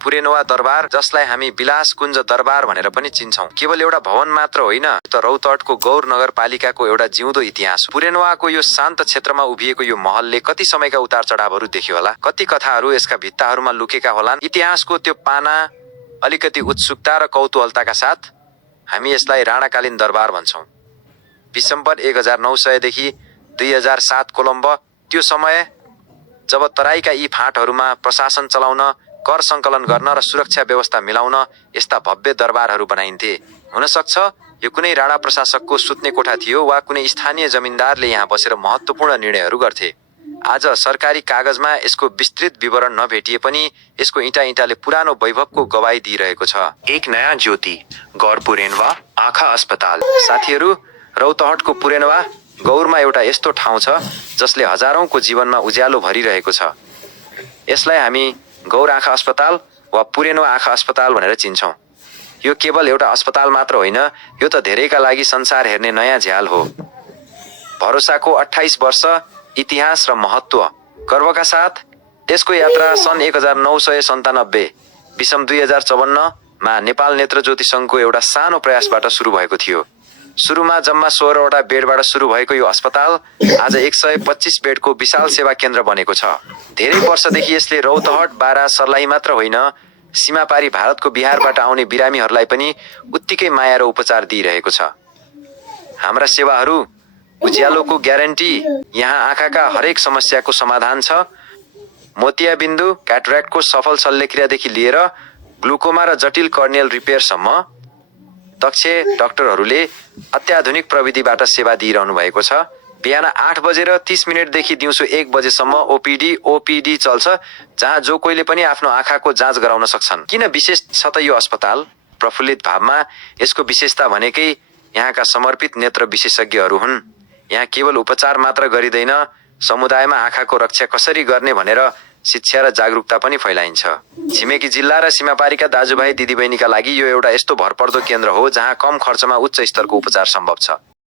पुरेनवा दरबार, जसलाई हामी विलासकुञ्ज दरबार भनेर पनि चिन्छौं, केवल एउटा भवन मात्र होइन, त रौतहटको गौर नगरपालिकाको एउटा जिउँदो इतिहास हो। पुरेनवाको यो शान्त क्षेत्रमा उभिएको यो महलले कति समयका उतार चढावहरू देख्यो होला, कति कथाहरू यसका भित्ताहरूमा लुकेका होलान्। इतिहासको त्यो पाना अलिकति उत्सुकता र कौतूहलताका साथ हामी यसलाई राणाकालीन दरबार भन्छौं। डिसेम्बर 1900 देखि 2007 कोलम्ब, त्यो समय जब तराईका यी फाँटहरूमा प्रशासन चलाउन, कर सङ्कलन गर्न र सुरक्षा व्यवस्था मिलाउन यस्ता भव्य दरबारहरू बनाइन्थे। हुन सक्छ यो कुनै राणा प्रशासकको सुत्ने कोठा थियो वा कुनै स्थानीय जमिनदारले यहाँ बसेर महत्त्वपूर्ण निर्णयहरू गर्थे। आज सरकारी कागजमा यसको विस्तृत विवरण नभेटिए पनि यसको इँटाले पुरानो वैभवको गवाही दिइरहेको छ। एक नयाँ ज्योति, गौर पुरेनवा आँखा अस्पताल। साथीहरू, रौतहटको पुरेनवा गौरमा एउटा यस्तो ठाउँ छ जसले हजारौंको जीवनमा उज्यालो भरिरहेको छ। यसलाई हामी गौर आँखा अस्पताल वा पुरेनवा आँखा अस्पताल भनेर चिन्छौं। यो केवल एउटा अस्पताल मात्र होइन, यो त धेरैका लागि संसार हेर्ने नयाँ झ्याल हो। भरोसाको 28 वर्ष, इतिहास र महत्त्व। गर्वका साथ यसको यात्रा सन् 1997 विषम 2054 मा नेपाल नेत्र ज्योति सङ्घको एउटा सानो प्रयासबाट सुरु भएको थियो। सुरुमा जम्मा 16 वटा बेडबाट सुरु भएको यो अस्पताल आज 125 बेडको विशाल सेवा केन्द्र बनेको छ। धेरै वर्षदेखि यसले रौतहट, बारा, सर्लाही मात्र होइन, सीमापारी भारतको बिहारबाट आउने बिरामीहरूलाई पनि उत्तिकै माया र उपचार दिइरहेको छ। हाम्रा सेवाहरू, उज्यालोको ग्यारेन्टी, यहाँ आँखाका हरेक समस्याको समाधान छ। मोतियाबिन्दु, क्याटरेक्टको सफल शल्यक्रियादेखि लिएर ग्लुकोमा र जटिल कर्नियल रिपेयरसम्म दक्ष डाक्टरहरूले अत्याधुनिक प्रविधिबाट सेवा दिइरहनु भएको छ। बिहान 8 बजेर 30 मिनटदेखि दिउँसो 1 बजेसम्म ओपीडी चल्छ, जहाँ जो कोहीले पनि आफ्नो आँखाको जाँच गराउन सक्छन्। किन विशेष छ त यो अस्पताल? प्रफुल्लित भावमा यसको विशेषता भनेकै यहाँका समर्पित नेत्र विशेषज्ञहरू हुन्। यहाँ केवल उपचार मात्र गरिँदैन, समुदायमा आँखाको रक्षा कसरी गर्ने भनेर शिक्षा र जागरुकता पनि फैलाइन्छ। छिमेकी जिल्ला र सीमापारीका दाजुभाइ दिदीबहिनीका लागि यो एउटा यस्तो भरपर्दो केन्द्र हो जहाँ कम खर्चमा उच्च स्तरको उपचार सम्भव छ।